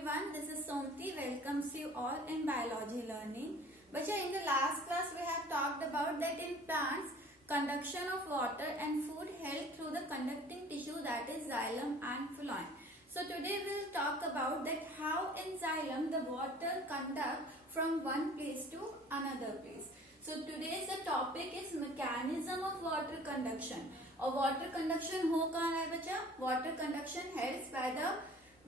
everyone, this is Somti. Welcomes you all in biology learning. Bacha, in the last class we have talked about that in plants, conduction of water and food held through the conducting tissue, that is xylem and phloem. So today we will talk about that how in xylem the water conduct from one place to another place. So today's the topic is mechanism of water conduction. और water conduction हो कहाँ है बच्चा? Water conduction helps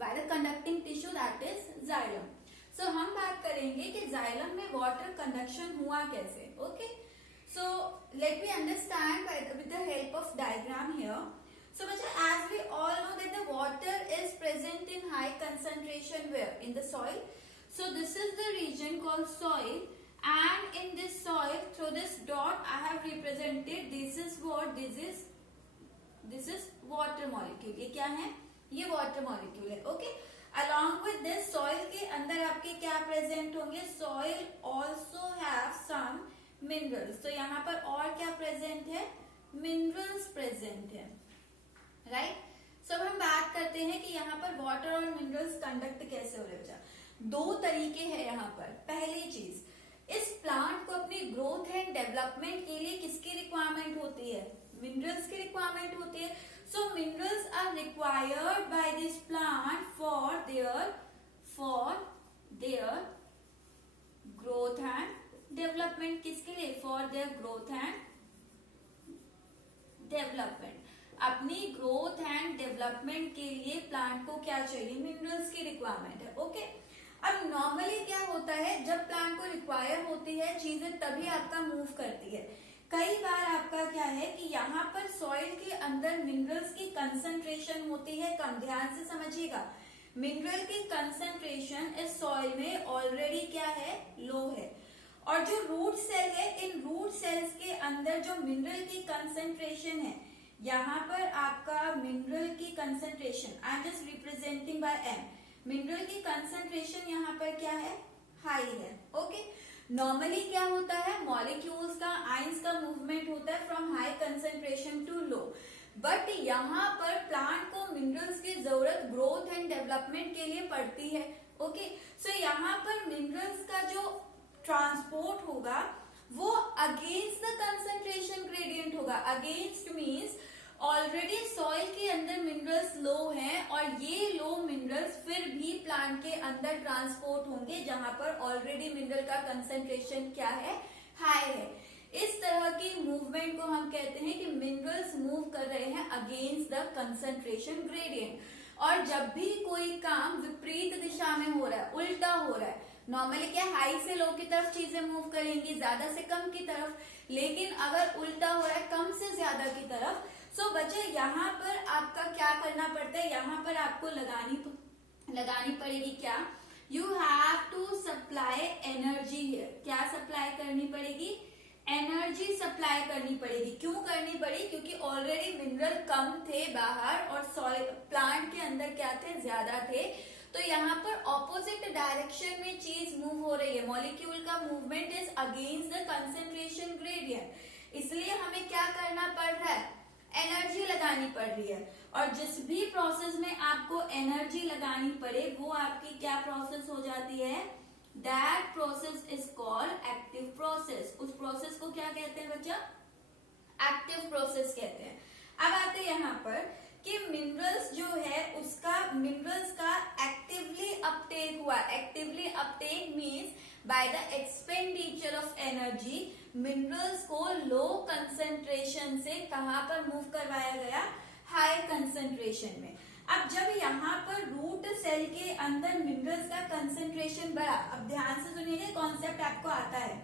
by the conducting tissue, that is xylem. So हम बात करेंगे कि xylem में water conduction हुआ कैसे. Okay. So let me understand with the help of diagram here. So बच्चा, as we all know that the water is present in high concentration where? In the soil. So this is the region called soil. And in this soil, through this dot I have represented, this is what? This is water molecule. ये क्या है? ये water molecule है. Okay. Along with this, soil के अंदर आपके क्या present होंगे? Soil also have some minerals. तो यहाँ पर और क्या present है? Minerals present है. Right? So अब हम बात करते हैं कि यहाँ पर water और minerals conduct कैसे हो रहे हैं. दो तरीके हैं यहाँ पर. पहली चीज, इस प्लांट को अपनी ग्रोथ एंड डेवलपमेंट के लिए किसकी रिक्वायरमेंट होती है? मिनरल्स की रिक्वायरमेंट होती है. So minerals are required by this plant for their growth and development. किसके लिए? For their growth and development. अपनी ग्रोथ एंड डेवलपमेंट के लिए प्लांट को क्या चाहिए? मिनरल्स की रिक्वायरमेंट है. ओके. अब नॉर्मली क्या होता है, जब प्लांट को रिक्वायर होती है चीजें तभी आपका मूव करती है. कई बार आपका क्या है कि यहाँ पर सॉइल के अंदर मिनरल्स की कंसंट्रेशन होती है कम. ध्यान से समझिएगा, मिनरल की कंसंट्रेशन इस सॉइल में ऑलरेडी क्या है? लो है. और जो रूट सेल है, इन रूट सेल्स के अंदर जो मिनरल की कंसंट्रेशन है, यहाँ पर आपका मिनरल की concentration, I am just representing by M, mineral की कंसंट्रेशन यहाँ पर क्या है? हाई है. ओके. नॉर्मली क्या होता है, मॉलिक्यूल्स का, आयंस का मूवमेंट होता है from high concentration to low. But यहाँ पर प्लांट को मिनरल्स की जरूरत ग्रोथ एंड डेवलपमेंट के लिए पड़ती है. ओके. सो यहाँ पर मिनरल्स का जो ट्रांसपोर्ट होगा वो अगेंस्ट द कंसंट्रेशन ग्रेडियंट होगा. अगेंस्ट मीन्स ऑलरेडी सॉइल के अंदर मिनरल्स लो हैं और ये लो मिनरल्स फिर भी प्लांट के अंदर ट्रांसपोर्ट होंगे जहां पर ऑलरेडी मिनरल का कंसंट्रेशन क्या है? हाई है. इस तरह की मूवमेंट को हम कहते हैं कि मिनरल्स मूव कर रहे हैं अगेंस्ट द कंसंट्रेशन ग्रेडियंट. और जब भी कोई काम विपरीत दिशा में हो रहा है, उल्टा हो रहा है, नॉर्मली क्या हाई से लो की तरफ चीजें मूव करेंगी, ज्यादा से कम की तरफ. लेकिन अगर उल्टा हो रहा है कम से ज्यादा की तरफ, सो बच्चे यहाँ पर आपका क्या करना पड़ता है? यहाँ पर आपको लगानी पड़ेगी क्या? You have to supply energy here. क्या सप्लाई करनी पड़ेगी? एनर्जी सप्लाई करनी पड़ेगी. क्यों करनी पड़ी? क्योंकि ऑलरेडी मिनरल कम थे बाहर और सॉइल प्लांट के अंदर क्या थे? ज्यादा थे. तो यहाँ पर ऑपोजिट डायरेक्शन में चीज मूव हो रही है. मॉलिक्यूल का movement is against the concentration gradient. इसलिए हमें क्या करना पड़ रहा है? एनर्जी लगानी पड़ रही है. और जिस भी प्रोसेस में आपको एनर्जी लगानी पड़े वो आपकी क्या प्रोसेस हो जाती है? That process is called active process. उस प्रोसेस को क्या कहते हैं बच्चा? एक्टिव प्रोसेस कहते हैं. अब आते हैं यहाँ पर कि मिनरल्स जो है उसका मिनरल्स का एक्टिवली अपटेक हुआ. Actively Uptake means by the expenditure of energy minerals को लो कंसंट्रेशन से कहां पर मूव करवाया गया? हाई कंसंट्रेशन में. अब जब यहाँ पर रूट सेल के अंदर मिनरल्स का कंसंट्रेशन बढ़ा, अब ध्यान से सुनिए, कॉन्सेप्ट आपको आता है.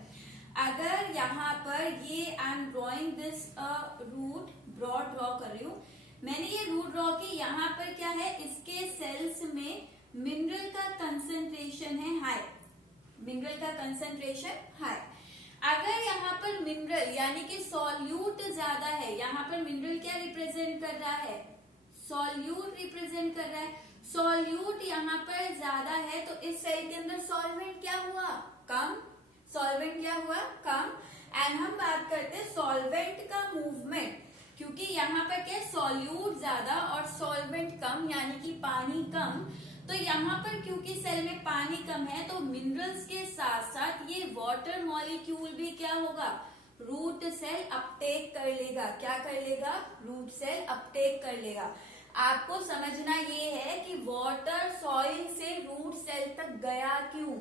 अगर यहाँ पर ये I am drawing this root, broad draw कर रही हूँ, मैंने ये रूट ड्रॉ की. यहाँ पर क्या है? इसके सेल्स में मिनरल का कंसंट्रेशन है हाई. मिनरल का कंसंट्रेशन हाई. अगर यहाँ पर मिनरल यानी कि सॉल्यूट ज्यादा है, यहाँ पर मिनरल क्या रिप्रेजेंट कर रहा है? सॉल्यूट रिप्रेजेंट कर रहा है. सॉल्यूट यहाँ पर ज्यादा है तो इस सेल के अंदर सॉल्वेंट क्या हुआ? कम. सॉल्वेंट क्या हुआ? कम. एंड हम बात करते हैं सॉल्वेंट का मूवमेंट, क्योंकि यहाँ पर क्या सॉल्यूट ज्यादा और सॉल्वेंट कम यानी कि पानी कम, तो यहाँ पर क्योंकि सेल में पानी कम है तो मिनरल्स के साथ साथ ये वाटर मॉलिक्यूल भी क्या होगा, रूट सेल अपटेक कर लेगा। क्या कर लेगा, रूट सेल अपटेक कर लेगा। आपको समझना ये है कि वाटर सॉइल से रूट सेल तक गया क्यों,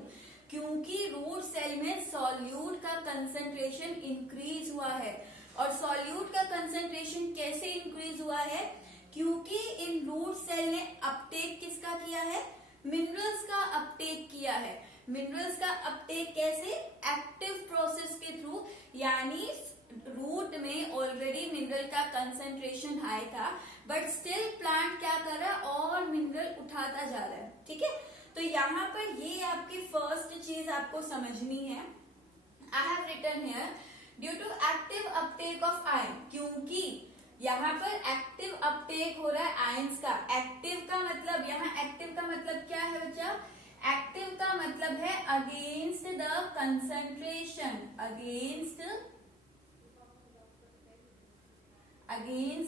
क्योंकि रूट सेल में सॉल्यूट का कंसंट्रेशन इंक्रीज हुआ है। और सॉल्यूट का कंसंट्रेशन कैसे इंक्रीज हुआ है, क्योंकि इन रूट सेल ने अपटेक किसका किया है, मिनरल्स का अपटेक किया है। मिनरल्स का अपटेक कैसे, एक्टिव प्रोसेस के थ्रू, यानी रूट में ऑलरेडी मिनरल का कंसंट्रेशन हाई था बट स्टिल प्लांट क्या कर रहा है, और मिनरल उठाता जा रहा है। ठीक है, तो यहाँ पर ये आपकी फर्स्ट चीज आपको समझनी है। I have written here due to active uptake of ion, क्योंकि यहाँ पर एक्टिव अपटेक हो रहा है आयंस का। एक्टिव का मतलब, यहाँ एक्टिव का मतलब क्या है बच्चा, एक्टिव का मतलब है against the concentration, against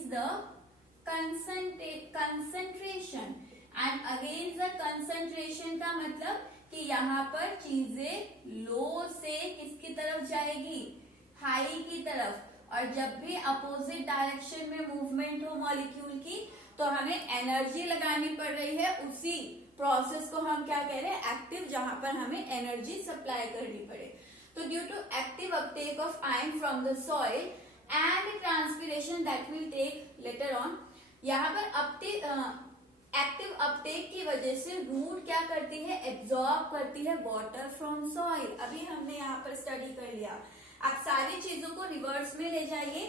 the concentration. And against the concentration का मतलब कि यहाँ पर चीजें लो से किसकी तरफ जाएगी, हाई की तरफ। और जब भी अपोजिट डायरेक्शन में मूवमेंट हो मॉलिक्यूल की तो हमें एनर्जी लगानी पड़ रही है, उसी प्रोसेस को हम क्या कह रहे हैं, एक्टिव, जहां पर हमें एनर्जी सप्लाई करनी पड़े। तो due to active uptake of ion from the soil and transpiration that will take later on, यहाँ पर एक्टिव अपटेक की वजह से रूट क्या करती है, एब्जॉर्ब करती है वाटर फ्रॉम सॉइल। अभी हमने यहाँ पर स्टडी कर लिया। आप सारी चीजों को रिवर्स में ले जाइए।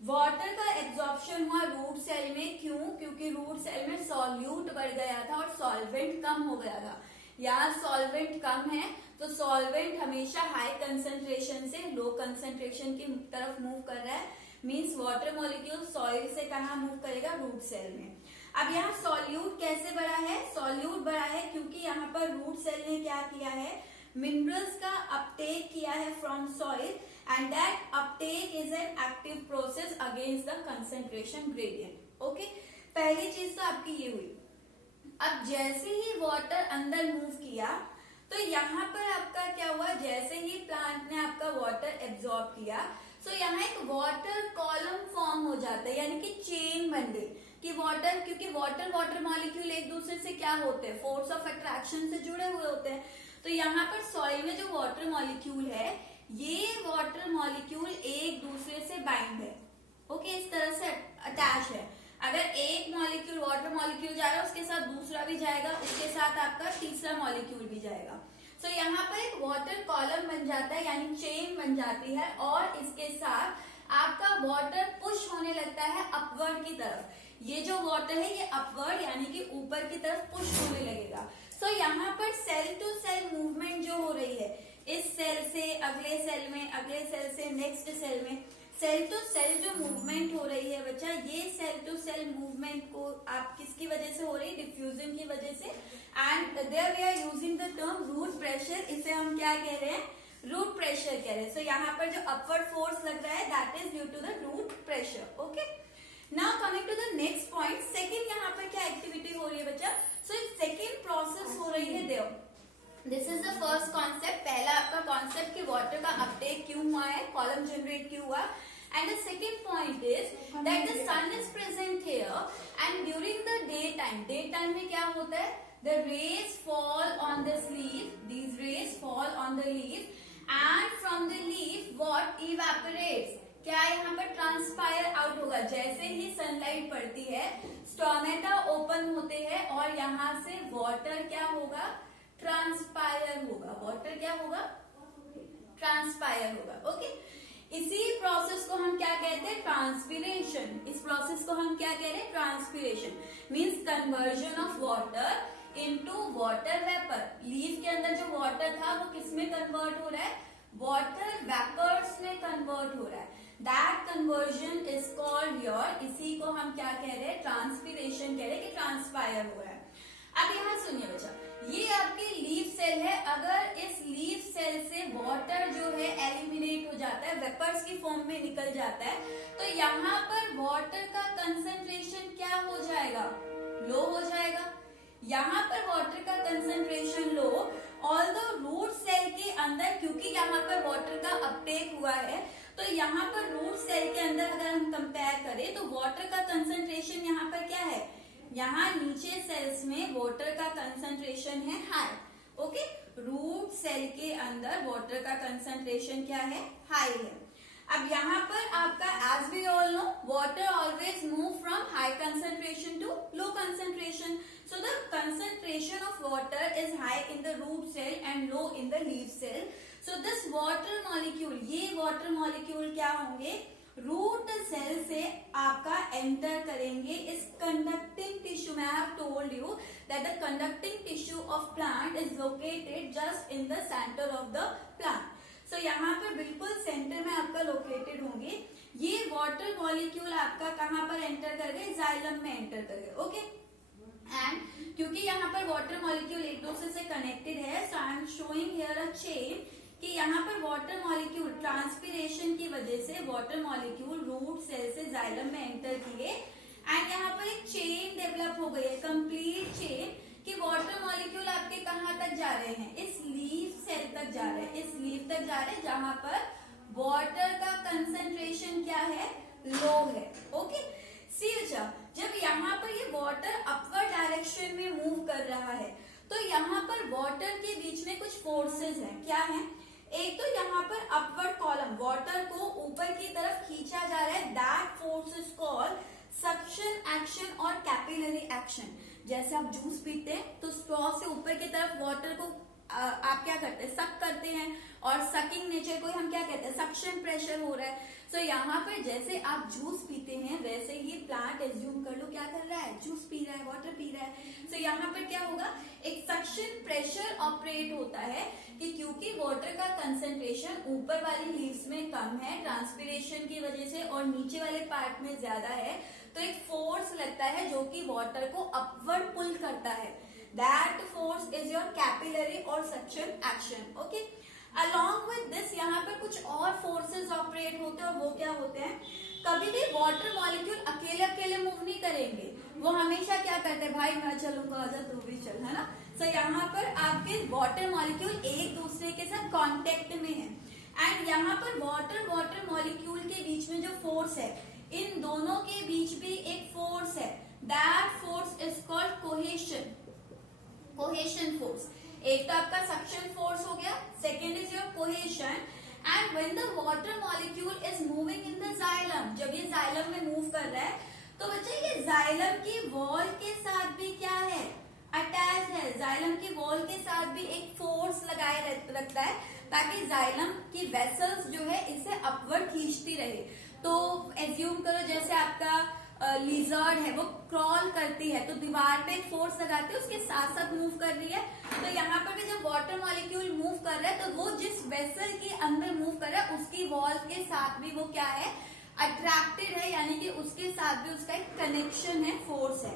वाटर का एब्जॉर्प्शन हुआ रूट सेल में, क्यों, क्योंकि रूट सेल में सॉल्यूट बढ़ गया था और सॉल्वेंट कम हो गया था। यहाँ सॉल्वेंट कम है तो सॉल्वेंट हमेशा हाई कंसंट्रेशन से लो कंसंट्रेशन की तरफ मूव कर रहा है। मींस वाटर मॉलिक्यूल सॉइल से कहाँ मूव करेगा, रूट सेल में। अब यहाँ सॉल्यूट कैसे बढ़ा है, सॉल्यूट बढ़ा है क्योंकि यहाँ पर रूट सेल ने क्या किया है, मिनरल्स का अपटेक किया है from soil and that Uptake is an active process against the concentration gradient. Okay, पहली चीज तो आपकी ये हुई। अब जैसे ही वाटर अंदर मूव किया तो यहाँ पर आपका क्या हुआ, जैसे ही प्लांट ने आपका वाटर एब्जॉर्ब किया तो यहाँ एक वाटर कॉलम फॉर्म हो जाता है, यानी कि चेन बन गई कि वाटर, क्योंकि वाटर मॉलिक्यूल एक दूसरे से क्या होते हैं, फोर्स ऑफ अट्रैक्शन से जुड़े हुए होते हैं। तो यहाँ पर सॉइल में जो वाटर मॉलिक्यूल है, ये वाटर मॉलिक्यूल एक दूसरे से बाइंड है। ओके, इस तरह से अटैच है। अगर एक मॉलिक्यूल वाटर मॉलिक्यूल जा रहा है उसके साथ दूसरा भी जाएगा, उसके साथ आपका तीसरा मॉलिक्यूल भी जाएगा। सो यहाँ पर एक वाटर कॉलम बन जाता है, यानी चेन बन जाती है, और इसके साथ आपका वाटर पुश होने लगता है अपवर्ड की तरफ। ये जो वाटर है ये अपवर्ड यानी कि ऊपर की तरफ पुश होने लगेगा। सो यहाँ पर सेल टू सेल मूवमेंट जो हो रही है, इस सेल से अगले सेल में, अगले सेल से नेक्स्ट सेल में, सेल टू सेल जो मूवमेंट हो रही है बच्चा, ये सेल टू सेल मूवमेंट को आप किसकी वजह से हो रही है, डिफ्यूजन की वजह से। And there we are using the term root pressure, इसे हम क्या कह रहे हैं, रूट प्रेशर कह रहे हैं। सो यहाँ पर जो अपवर्ड फोर्स लग रहा है that is due to the root pressure. Okay, now coming to the next point, second यहाँ पर क्या एक्टिविटी हो रही है बच्चा, सो सेकेंड प्रोसेस हो रही है Dev. This is the first concept, पहला आपका कॉन्सेप्ट कि वाटर का अपटेक क्यों हुआ है, कॉलम जनरेट क्यों हुआ। And the second point is that the sun is present here and during the day time में क्या होता है, the rays fall on this leaf, these rays fall on the leaf and from the leaf what evaporates, क्या यहाँ पर transpire out होगा। जैसे ही sunlight पड़ती है स्टोमेटा ओपन होते हैं और यहाँ से वाटर क्या होगा, ट्रांसपायर होगा। वाटर क्या होगा, ट्रांसपायर होगा। ओके, इसी प्रोसेस को हम क्या कहते हैं, ट्रांसपिरेशन। इस प्रोसेस को हम क्या कह रहे हैं, transpiration means conversion of water into water vapour. Leaf के अंदर जो वाटर था वो किस में कन्वर्ट हो रहा है, वाटर वेपर्स में कन्वर्ट हो रहा है। That conversion is called your, इसी को हम क्या कह रहे हैं, ट्रांसपिरेशन कह रहे हैं कि ट्रांसपायर हो रहा है। अब यहाँ सुनिए बच्चा, ये आपकी लीफ सेल है। अगर इस लीफ सेल से वाटर जो है एलिमिनेट हो जाता है, वेपर्स की फॉर्म में निकल जाता है, तो यहाँ पर वाटर का कंसंट्रेशन क्या हो जाएगा, लो हो जाएगा। यहाँ पर वाटर का concentration low, although root cell के अंदर, क्योंकि यहाँ पर वाटर का अपटेक हुआ है, तो यहाँ पर रूट सेल के अंदर अगर हम कंपेयर करें तो वाटर का कंसंट्रेशन यहाँ पर क्या है, यहाँ नीचे सेल्स में वाटर का कंसंट्रेशन है हाई। ओके, रूट सेल के अंदर वाटर का कंसंट्रेशन क्या है, हाई है। अब यहाँ पर आपका as we all know water always move from high concentration to low concentration, so the concentration of water is high in the root cell and low in the leaf cell. So this water molecule, ये water molecule क्या होंगे, root cell से आपका enter करेंगे इस conducting tissue में। I have told you that the conducting tissue of plant is located just in the centre of the plant. So यहाँ पर बिल्कुल सेंटर में आपका लोकेटेड होंगे। ये वाटर मॉलिक्यूल आपका कहाँ पर एंटर कर गए, जाइलम में एंटर कर गए। ओके, एंड क्योंकि यहाँ पर वाटर मॉलिक्यूल एक दूसरे से कनेक्टेड है, so I am showing here a chain कि यहाँ पर वाटर मॉलिक्यूल ट्रांसपिरेशन की वजह से वाटर मॉलिक्यूल रूट सेल से जाइलम में एंटर किए एंड यहाँ पर एक चेन डेवलप हो गई है, कंप्लीट चेन, कि वाटर मॉलिक्यूल आपके कहाँ तक जा रहे हैं, इस लीफ सेल तक जा रहे हैं, इस लीफ तक जा रहे हैं जहां पर वाटर का कंसंट्रेशन क्या है, लो है। ओके, सी अच्छा, जब यहाँ पर ये वाटर अपवर्ड डायरेक्शन में मूव कर रहा है तो यहाँ पर वाटर के बीच में कुछ फोर्सेस हैं। क्या है, एक तो यहाँ पर अपवर्ड कॉलम, वाटर को ऊपर की तरफ खींचा जा रहा है, that force is called suction action और कैपिलरी एक्शन। जैसे आप जूस पीते हैं तो स्ट्रॉ से ऊपर की तरफ वाटर को आप क्या करते हैं, सक करते हैं, और सकिंग नेचर को हम क्या कहते हैं, सक्शन प्रेशर हो रहा है। सो यहाँ पर जैसे आप जूस पीते हैं वैसे ही प्लांट एज्यूम कर लो क्या कर रहा है, जूस पी रहा है, वाटर पी रहा है। सो यहाँ पर क्या होगा, एक सक्शन प्रेशर ऑपरेट होता है कि क्योंकि वाटर का कंसंट्रेशन ऊपर वाली लीव्स में कम है ट्रांसपिरेशन की वजह से और नीचे वाले पार्ट में ज्यादा है, तो एक फोर्स लगता है जो कि वाटर को अपवर्ड पुल करता है। That force is your capillary और suction action. Okay, along with this यहाँ पर कुछ और फोर्सेस ऑपरेट होते हैं, और वो क्या होते हैं, कभी भी वाटर मॉलिक्यूल अकेले अकेले मूव नहीं करेंगे, वो हमेशा क्या करते हैं, भाई मैं चलूंगा आजा तू भी चल, है ना। सो यहाँ पर आपके वाटर मॉलिक्यूल एक दूसरे के साथ कांटेक्ट में है एंड यहाँ पर वाटर मॉलिक्यूल के बीच में जो फोर्स है, इन दोनों के बीच भी एक फोर्स है, that force is called cohesion, cohesion force. एक तो आपका सक्शन फोर्स हो गया, second is your cohesion. And when the water molecule is moving in the xylem, जब ये जाइलम में मूव कर रहा है तो बच्चे ये जाइलम की वॉल के साथ भी क्या है, अटैच है, जाइलम की वॉल के साथ भी एक फोर्स लगाए रखता है ताकि जाइलम की वेसल्स जो है इसे अपवर्ड खींचती रहे। तो एज्यूम करो जैसे आपका लिजर्ड है, वो क्रॉल करती है तो दीवार पे एक फोर्स लगाते हैं, उसके साथ साथ मूव कर रही है। तो यहाँ पर भी जब वाटर मॉलिक्यूल मूव कर रहा है तो वो जिस वेसल के अंदर मूव कर रहा है उसकी वॉल के साथ भी वो क्या है, अट्रैक्टेड है, यानी कि उसके साथ भी उसका एक कनेक्शन है, फोर्स है।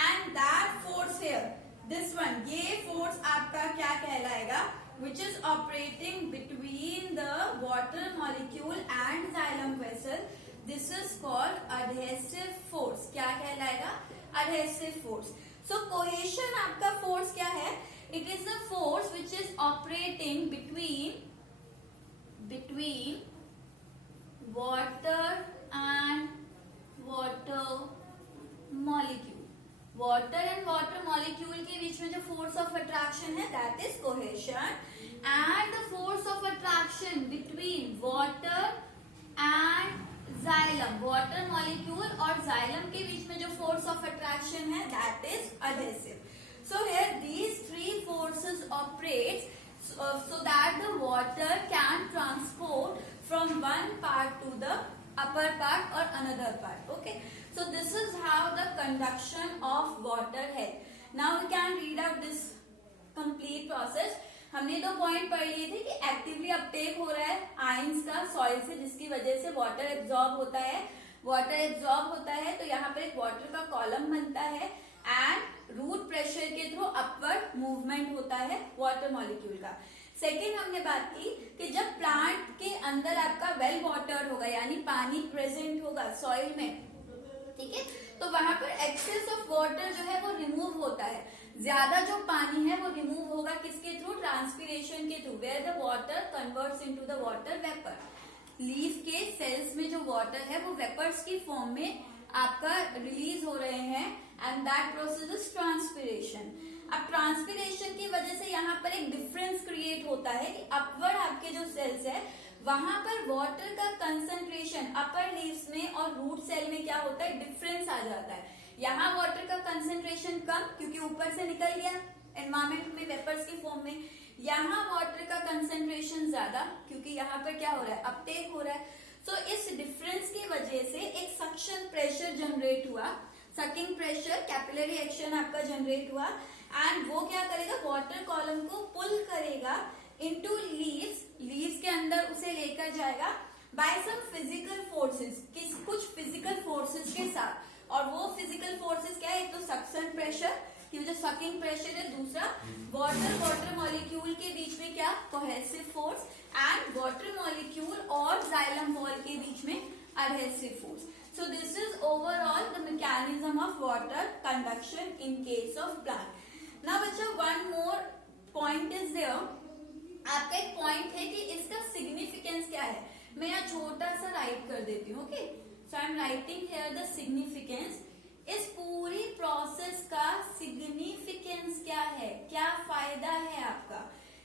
And that force here, this one, ये फोर्स आपका क्या कहलाएगा, which is operating between the water molecule and xylem vessel. This is called adhesive force. क्या कहलाएगा, adhesive force. So cohesion आपका force क्या है, it is the force which is operating between water and water molecule. Water and water molecule के बीच में जो force of attraction है that is cohesion, and the force of attraction between water and xylem, water molecule और xylem के बीच में जो force of attraction है that is adhesive. So here these three forces operates so that the water can transport from one part to the upper part or another part. Okay, so this is how the conduction of water है। Now we can read out this complete process. हमने दो point पढ़ लिए थे कि actively Uptake हो रहा है आयंस का सॉइल से, जिसकी वजह से वाटर एब्जॉर्ब होता है, वाटर एब्जॉर्ब होता है तो यहाँ पर एक वाटर का कॉलम बनता है एंड रूट प्रेशर के थ्रू अपवर्ड मूवमेंट होता है वाटर मॉलिक्यूल का। सेकेंड हमने बात की कि जब प्लांट के अंदर आपका वेल वाटर होगा, यानी पानी प्रेजेंट होगा सॉइल में, ठीक है, तो वहां पर एक्सेस ऑफ वाटर जो है वो रिमूव होता है, ज्यादा जो पानी है वो रिमूव होगा किसके थ्रू, ट्रांसपीरेशन के through, where the water converts into the water vapour. Leaf के सेल्स में जो वाटर है वो वेपर्स की फॉर्म में आपका रिलीज हो रहे हैं, and that process is transpiration. अब ट्रांसपीरेशन की वजह से यहाँ पर एक डिफरेंस क्रिएट होता है कि अपवर्ड आपके जो सेल्स है वहां पर वाटर का कंसंट्रेशन अपर लीव्स में और रूट सेल में क्या होता है, डिफरेंस आ जाता है। यहाँ वाटर का कंसंट्रेशन कम क्योंकि ऊपर से निकल गया एनवायरमेंट में वेपर्स की फॉर्म में, यहाँ वाटर का कंसंट्रेशन ज्यादा क्योंकि यहाँ पर क्या हो रहा है, अपटेक हो रहा है। तो इस डिफरेंस की वजह से एक सक्शन प्रेशर जनरेट हुआ, सकिंग प्रेशर, कैपिलरी एक्शन आपका जनरेट हुआ, एंड वो क्या करेगा, वाटर कॉलम को पुल करेगा इनटू लीव्स, लीव्स के अंदर उसे लेकर जाएगा बाय सम फिजिकल फोर्सेस, कुछ फिजिकल फोर्सेस के साथ। और वो फिजिकल फोर्सेस क्या है, एक तो सक्शन प्रेशर कि जो सकिंग प्रेशर है, दूसरा वाटर मॉलिक्यूल के बीच में क्या, cohesive force, and water molecule और जाइलम वॉल के बीच में adhesive force. So this is overall the mechanism of water conduction in case of plant. Now बच्चा one more point is there. आपका एक पॉइंट है कि इसका सिग्निफिकेंस क्या है, मैं यहाँ छोटा सा राइट कर देती हूँ। Okay, so I am writing here the significance. इस पूरी प्रोसेस का सिग्निफिकेंस क्या है, क्या फायदा है आपका,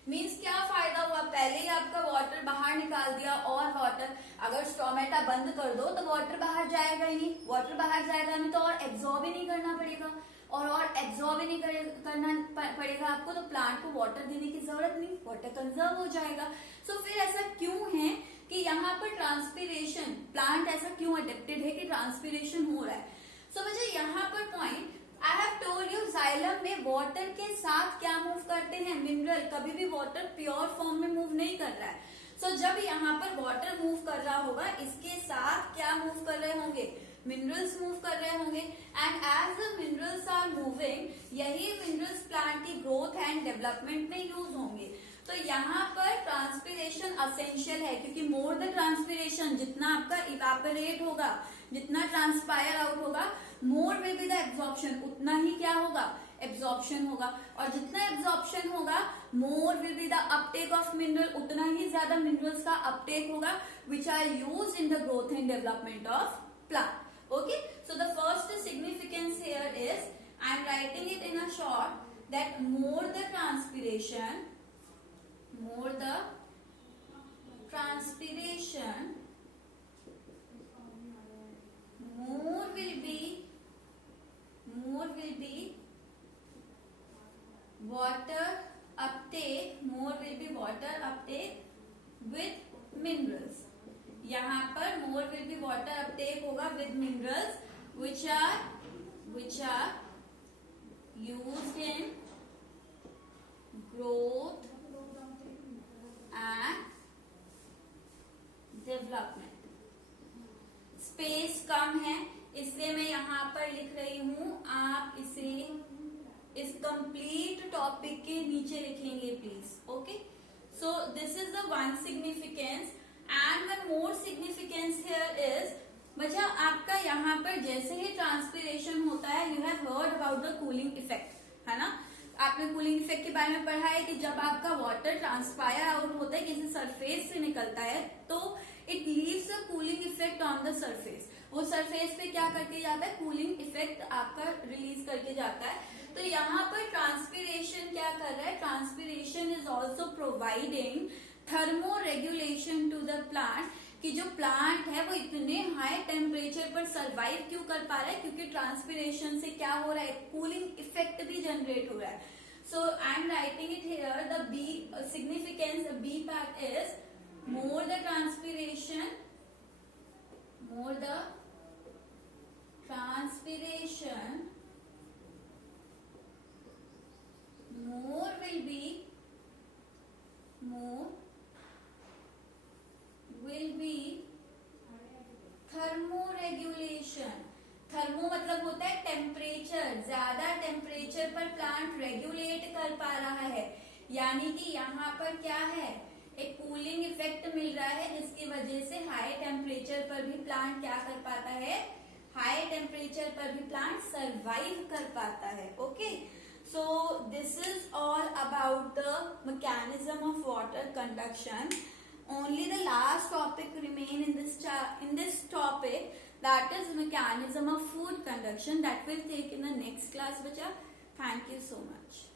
मीन्स क्या फायदा हुआ, पहले ही आपका वाटर बाहर निकाल दिया, और वाटर अगर स्टोमेटा बंद कर दो तो वाटर बाहर जाएगा ही नहीं, वाटर बाहर जाएगा नहीं तो और एब्जॉर्ब ही नहीं करना पड़ेगा, और एब्जॉर्ब ही नहीं करना पड़ेगा आपको, तो प्लांट को वाटर देने की जरूरत नहीं, वाटर कंजर्व हो जाएगा। सो फिर ऐसा क्यों है कि यहाँ पर ट्रांसपीरेशन, प्लांट ऐसा क्यों अडेप्टेड है कि ट्रांसपीरेशन हो रहा है। सो मुझे यहाँ पर point I have told you, xylem में वाटर के साथ क्या मूव करते हैं, मिनरल, कभी भी वाटर प्योर फॉर्म में मूव नहीं कर रहा है। सो जब यहाँ पर वाटर मूव कर रहा होगा, इसके साथ क्या मूव कर रहे होंगे, मिनरल्स मूव कर रहे होंगे, and as the minerals are moving, यही मिनरल्स प्लांट की ग्रोथ एंड डेवलपमेंट में यूज होंगे। तो यहाँ पर ट्रांसपीरेशन असेंशियल है, क्योंकि मोर द ट्रांसपीरेशन, जितना आपका इवेपोरेट होगा, जितना ट्रांसपायर आउट होगा, more will be the absorption, उतना ही क्या होगा, एब्जॉर्प्शन होगा, और जितना एब्जॉर्प्शन होगा more will be the uptake of mineral, उतना ही ज्यादा मिनरल्स का अपटेक होगा which are use in the growth and development of plant. Okay, so the first significance here is, I am writing it in a short, that more the transpiration, more the transpiration, more will be water uptake, more will be water uptake with minerals. यहाँ पर more will be water uptake होगा with minerals which are used in growth and development. Space कम है इसलिए मैं यहाँ पर लिख रही हूँ, आप इसे इस कंप्लीट टॉपिक के नीचे लिखेंगे please. Okay, so this is the one significance. And one more significance here is, बच्चा आपका यहाँ पर जैसे ही ट्रांसपीरेशन होता है, you have heard about the cooling effect, है ना, आपने कूलिंग इफेक्ट के बारे में पढ़ा है कि जब आपका वाटर ट्रांसपायर आउट होता है, किसी सरफेस से निकलता है, तो it leaves a cooling effect on the surface, वो सरफेस पे क्या करके जाता है, कूलिंग इफेक्ट आपका रिलीज करके जाता है। तो यहाँ पर ट्रांसपीरेशन क्या कर रहा है, transpiration is also providing thermoregulation to the plant, कि जो प्लांट है वो इतने हाई टेम्परेचर पर सरवाइव क्यों कर पा रहा है, क्योंकि ट्रांसपीरेशन से क्या हो रहा है, कूलिंग इफेक्ट भी जनरेट हो रहा है। So I am writing it here, the B significance, B part is more the transpiration, more the transpiration, more will be thermoregulation। Thermo मतलब होता है टेम्परेचर, ज्यादा टेम्परेचर पर प्लांट रेगुलेट कर पा रहा है, यानी कि यहाँ पर क्या है, एक कूलिंग इफेक्ट मिल रहा है, जिसकी वजह से हाई टेम्परेचर पर भी प्लांट क्या कर पाता है, हाई टेम्परेचर पर भी प्लांट सरवाइव कर पाता है। Okay, So this is all about the mechanism of water conduction. Only the last topic remain in this topic, that is mechanism of food conduction, that we'll take in the next class, bacha. Thank you so much.